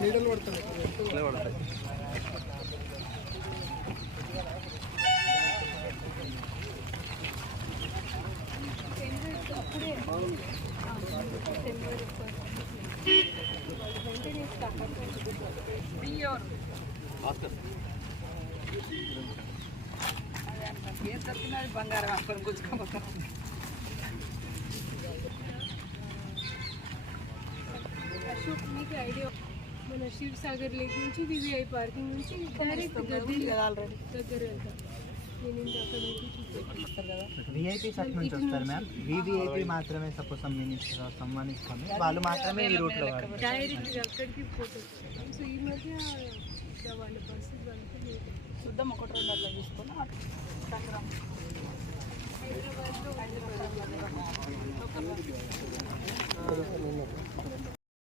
నీడలు పడుతున్నాయి. బంగారం అక్కడ గుచ్చుకోపోతాం. అశోక్ మీకు ఐడియా మన శివ్ సాగర్ లేక్ నుంచి వివిఐ పార్కింగ్ నుంచి డైరెక్ట్ గద్దె దగ్గర వెళ్తాం. నేను అక్కడ నుంచి చూపెట్టాను. విఐపీస్ అటు నుంచి వస్తారు మ్యామ్. వివిఐపీ మాత్రమే సపోజ్ సంబంధిస్తాము, వాళ్ళు మాత్రమే ఈ రూట్లో డైరెక్ట్గా అక్కడికి పోతుంది. సో ఈ మధ్య వాళ్ళ పరిస్థితి అంతా లేదు. చూద్దాం, ఒకటి రెండు అట్లా చూసుకొని హైదరాబాద్లో